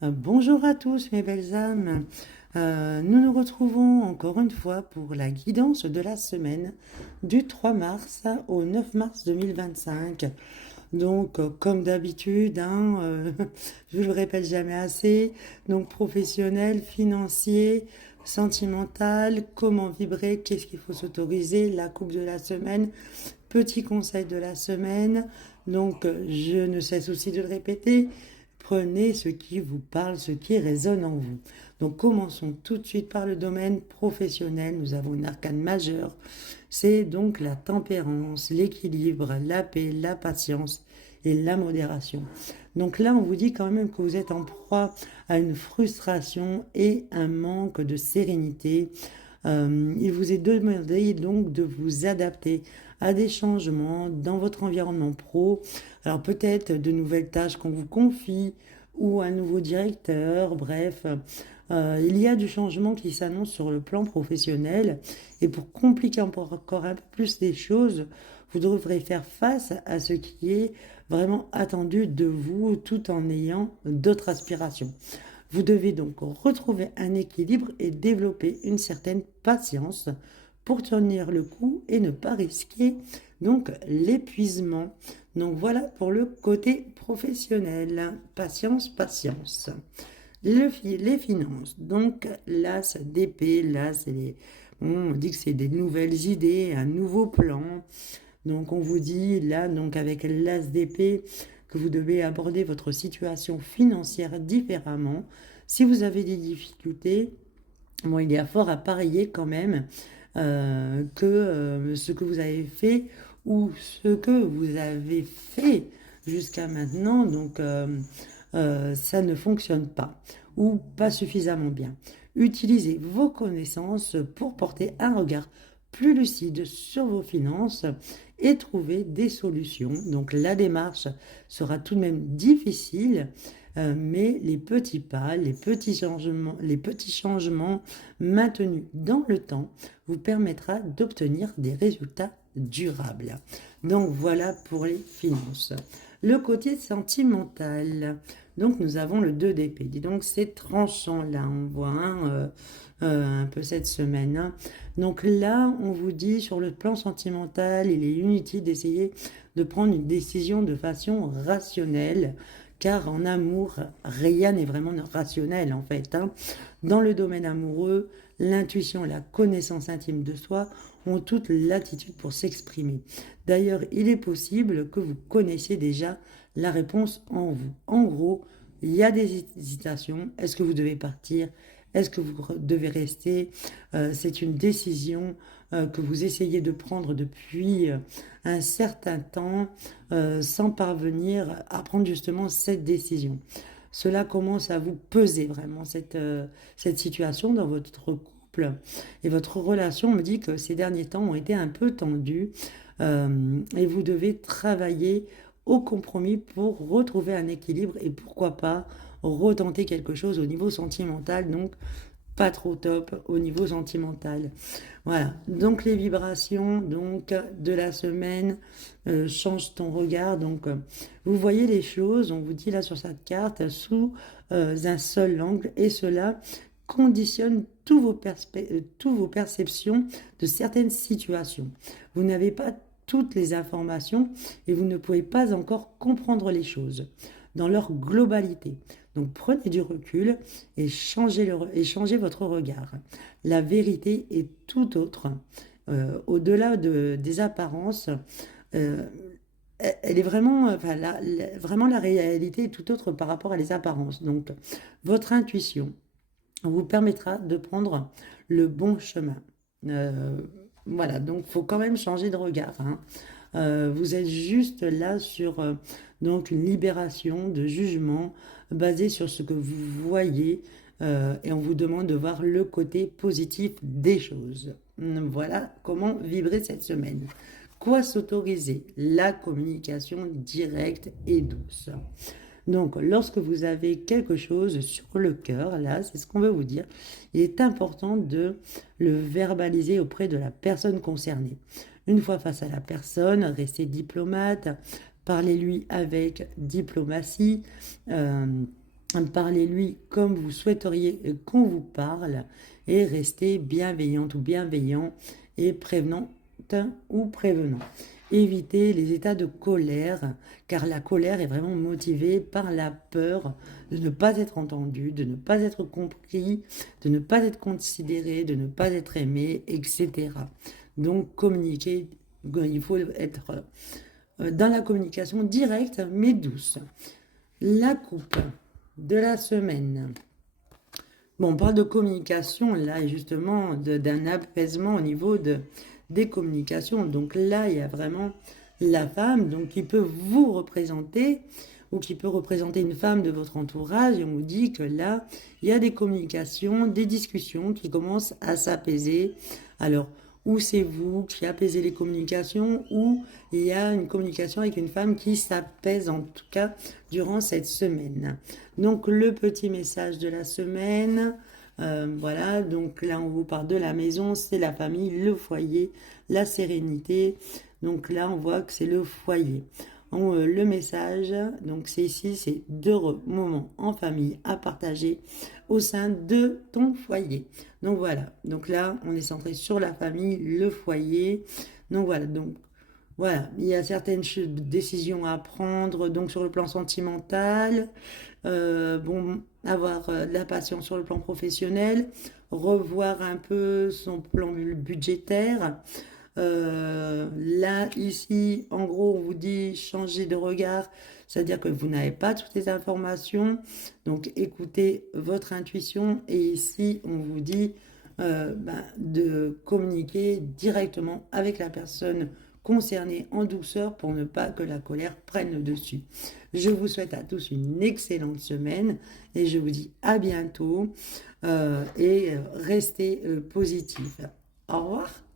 Bonjour à tous mes belles âmes. Nous nous retrouvons encore une fois pour la guidance de la semaine du 3 mars au 9 mars 2025. Donc, comme d'habitude, je le répète jamais assez, donc professionnel, financier, sentimental, comment vibrer, qu'est-ce qu'il faut s'autoriser, la coupe de la semaine, petit conseil de la semaine. Donc, je ne cesse aussi de le répéter, prenez ce qui vous parle, ce qui résonne en vous. Donc, commençons tout de suite par le domaine professionnel. Nous avons une arcane majeure. C'est donc la tempérance, l'équilibre, la paix, la patience et la modération. Donc là, on vous dit quand même que vous êtes en proie à une frustration et un manque de sérénité. Il vous est demandé donc de vous adapter à des changements dans votre environnement pro. Alors peut-être de nouvelles tâches qu'on vous confie ou un nouveau directeur, bref. Il y a du changement qui s'annonce sur le plan professionnel et pour compliquer encore un peu plus les choses, vous devrez faire face à ce qui est vraiment attendu de vous tout en ayant d'autres aspirations. Vous devez donc retrouver un équilibre et développer une certaine patience pour tenir le coup et ne pas risquer donc l'épuisement. Donc voilà pour le côté professionnel. Patience, patience. Les finances. Donc l'as d'épée, là on dit que c'est des nouvelles idées, un nouveau plan. Donc on vous dit là, donc avec l'as d'épée, que vous devez aborder votre situation financière différemment. Si vous avez des difficultés, bon, il y a fort à parier quand même que ce que vous avez fait ou ce que vous avez fait jusqu'à maintenant, donc ça ne fonctionne pas ou pas suffisamment bien. Utilisez vos connaissances pour porter un regard plus lucide sur vos finances et trouver des solutions. Donc la démarche sera tout de même difficile, mais les petits pas, les petits changements maintenus dans le temps vous permettra d'obtenir des résultats durables. Donc voilà pour les finances. Le côté sentimental. Donc nous avons le 2 d'épée. Dis donc c'est tranchant là, on voit un peu cette semaine. Donc là, on vous dit sur le plan sentimental, il est inutile d'essayer de prendre une décision de façon rationnelle, car en amour, rien n'est vraiment rationnel en fait. Dans le domaine amoureux, l'intuition et la connaissance intime de soi ont toute l'attitude pour s'exprimer. D'ailleurs, il est possible que vous connaissiez déjà la réponse en vous. En gros, il y a des hésitations. Est-ce que vous devez partir? Est-ce que vous devez rester? C'est une décision que vous essayez de prendre depuis un certain temps sans parvenir à prendre justement cette décision. Cela commence à vous peser vraiment, cette situation dans votre couple. Et votre relation me dit que ces derniers temps ont été un peu tendus et vous devez travailler au compromis pour retrouver un équilibre et pourquoi pas retenter quelque chose au niveau sentimental. Donc, pas trop top au niveau sentimental. Voilà. Donc les vibrations donc de la semaine change ton regard. Donc vous voyez les choses, on vous dit là sur cette carte sous un seul angle et cela conditionne tous vos perceptions de certaines situations. Vous n'avez pas toutes les informations et vous ne pouvez pas encore comprendre les choses dans leur globalité. Donc prenez du recul et changez votre regard. La vérité est tout autre. Au-delà des apparences, euh, elle est vraiment, enfin, vraiment la réalité est tout autre par rapport à les apparences. Donc votre intuition vous permettra de prendre le bon chemin. Euh, voilà, donc il faut quand même changer de regard. Vous êtes juste là sur donc une libération de jugement basée sur ce que vous voyez et on vous demande de voir le côté positif des choses. Voilà comment vibrer cette semaine. Quoi s'autoriser? La communication directe et douce. Donc, lorsque vous avez quelque chose sur le cœur, là, c'est ce qu'on veut vous dire, il est important de le verbaliser auprès de la personne concernée. Une fois face à la personne, restez diplomate, parlez-lui avec diplomatie. euh, Parlez-lui comme vous souhaiteriez qu'on vous parle et restez bienveillante ou bienveillant et prévenante ou prévenant. Évitez les états de colère, car la colère est vraiment motivée par la peur de ne pas être entendu, de ne pas être compris, de ne pas être considéré, de ne pas être aimé, etc. Donc communiquer, il faut être dans la communication directe mais douce. La coupe de la semaine. Bon, on parle de communication là, et justement d'un apaisement au niveau des communications. Donc là, il y a vraiment la femme donc, qui peut vous représenter ou qui peut représenter une femme de votre entourage. Et on vous dit que là, il y a des communications, des discussions qui commencent à s'apaiser. Alors, ou c'est vous qui apaisez les communications, ou il y a une communication avec une femme qui s'apaise en tout cas durant cette semaine. Donc le petit message de la semaine, voilà, donc là on vous parle de la maison, c'est la famille, le foyer, la sérénité. Donc là on voit que c'est le foyer. Le message, donc c'est ici, c'est d'heureux moments en famille à partager au sein de ton foyer. Donc voilà, donc là on est centré sur la famille, le foyer. Donc voilà, il y a certaines décisions à prendre, donc sur le plan sentimental, bon, avoir de la patience sur le plan professionnel, revoir un peu son plan budgétaire. Là, ici, en gros, on vous dit changer de regard, c'est-à-dire que vous n'avez pas toutes les informations, donc écoutez votre intuition. Et ici, on vous dit de communiquer directement avec la personne concernée en douceur pour ne pas que la colère prenne le dessus. Je vous souhaite à tous une excellente semaine et je vous dis à bientôt et restez positifs. Au revoir.